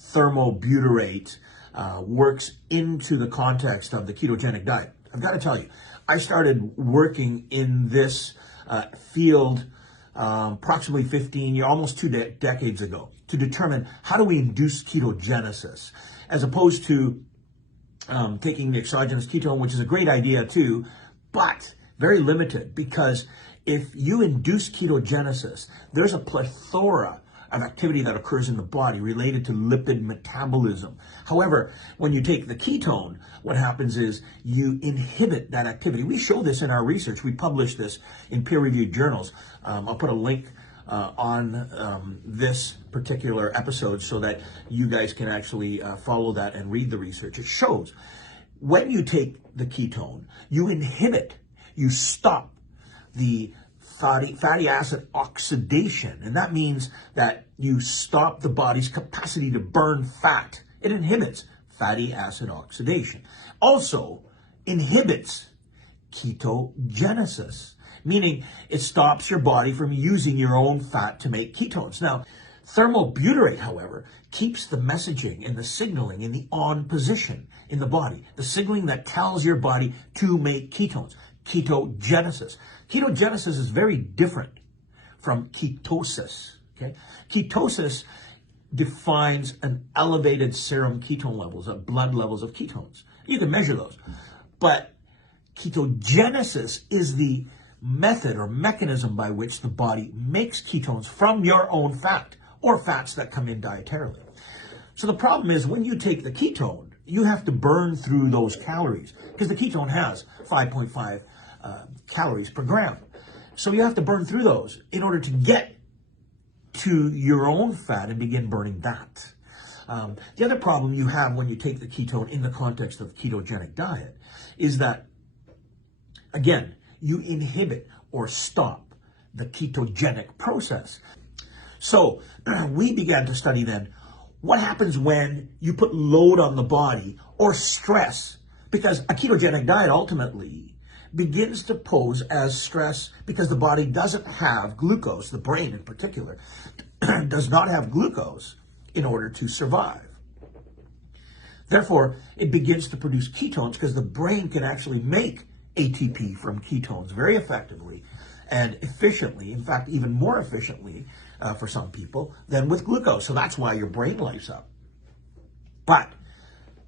thermobutyrate works into the context of the ketogenic diet. I've got to tell you, I started working in this field approximately 15 years, almost 2 decades ago, to determine how do we induce ketogenesis, as opposed to taking the exogenous ketone, which is a great idea too, but very limited, because if you induce ketogenesis, there's a plethora of activity that occurs in the body related to lipid metabolism. However, when you take the ketone, what happens is you inhibit that activity. We show this in our research. We publish this in peer-reviewed journals. I'll put a link on this particular episode so that you guys can actually follow that and read the research. It shows when you take the ketone, you inhibit, you stop the fatty acid oxidation. And that means that you stop the body's capacity to burn fat. It inhibits fatty acid oxidation. Also inhibits ketogenesis, meaning it stops your body from using your own fat to make ketones. Now, thermobutyrate, however, keeps the messaging and the signaling in the on position in the body, the signaling that tells your body to make ketones. Ketogenesis. Ketogenesis is very different from ketosis. Okay? Ketosis defines an elevated serum ketone levels, blood levels of ketones. You can measure those. But ketogenesis is the method or mechanism by which the body makes ketones from your own fat or fats that come in dietarily. So the problem is when you take the ketone, you have to burn through those calories because the ketone has 5.5 calories per gram. So you have to burn through those in order to get to your own fat and begin burning that. The other problem you have when you take the ketone in the context of ketogenic diet is that, again, you inhibit or stop the ketogenic process. So we began to study then what happens when you put load on the body or stress, because a ketogenic diet ultimately begins to pose as stress because the body doesn't have glucose, the brain in particular, does not have glucose in order to survive. Therefore, it begins to produce ketones because the brain can actually make ATP from ketones very effectively and efficiently, in fact, even more efficiently for some people than with glucose. So that's why your brain lights up. But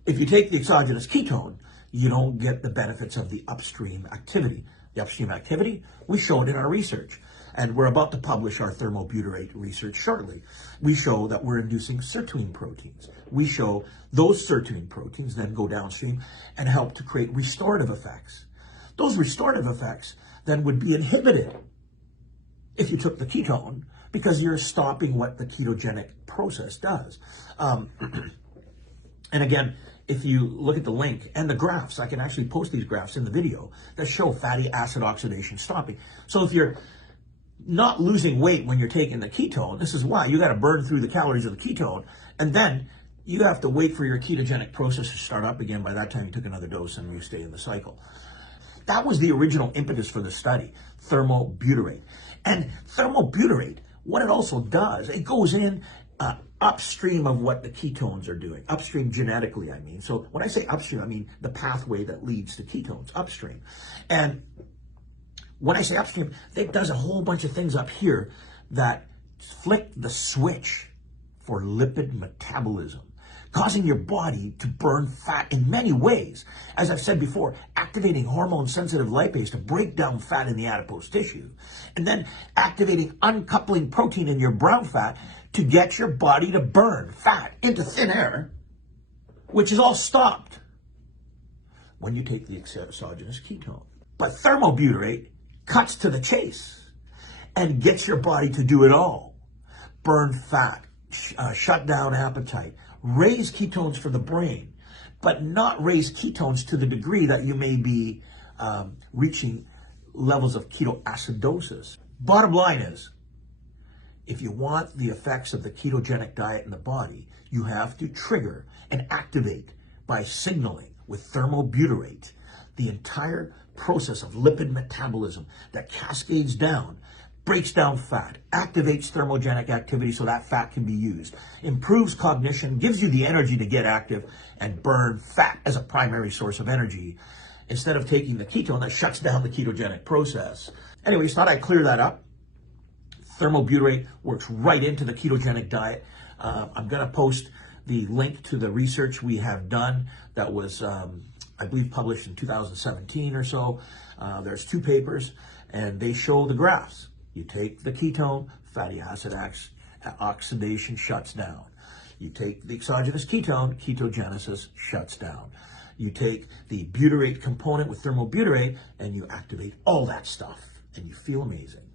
if you take the exogenous ketone, you don't get the benefits of the upstream activity. The upstream activity, we show it in our research. And we're about to publish our thermobutyrate research shortly. We show that we're inducing sirtuin proteins. We show those sirtuin proteins then go downstream and help to create restorative effects. Those restorative effects then would be inhibited if you took the ketone because you're stopping what the ketogenic process does. And again, if you look at the link and the graphs, I can actually post these graphs in the video that show fatty acid oxidation stopping. So if you're not losing weight when you're taking the ketone, this is why you got to burn through the calories of the ketone, and then you have to wait for your ketogenic process to start up again. By that time, you took another dose and you stay in the cycle. That was the original impetus for the study, thermobutyrate. And thermobutyrate, what it also does, it goes in upstream of what the ketones are doing, upstream genetically, I mean. So when I say upstream, I mean the pathway that leads to ketones, upstream. And when I say upstream, it does a whole bunch of things up here that flick the switch for lipid metabolism, causing your body to burn fat in many ways. As I've said before, activating hormone-sensitive lipase to break down fat in the adipose tissue, and then activating uncoupling protein in your brown fat to get your body to burn fat into thin air, which is all stopped when you take the exogenous ketone. But thermobutyrate cuts to the chase and gets your body to do it all. Burn fat, shut down appetite, raise ketones for the brain, but not raise ketones to the degree that you may be reaching levels of ketoacidosis. Bottom line is, if you want the effects of the ketogenic diet in the body, you have to trigger and activate by signaling with thermobutyrate the entire process of lipid metabolism that cascades down breaks down fat, activates thermogenic activity so that fat can be used, improves cognition, gives you the energy to get active and burn fat as a primary source of energy, instead of taking the ketone that shuts down the ketogenic process. Anyways, thought I'd clear that up. Thermobutyrate works right into the ketogenic diet. I'm going to post the link to the research we have done that was, I believe, published in 2017 or so. There's 2 papers, and they show the graphs. You take the ketone, fatty acid oxidation shuts down. You take the exogenous ketone, ketogenesis shuts down. You take the butyrate component with thermobutyrate, and you activate all that stuff, and you feel amazing.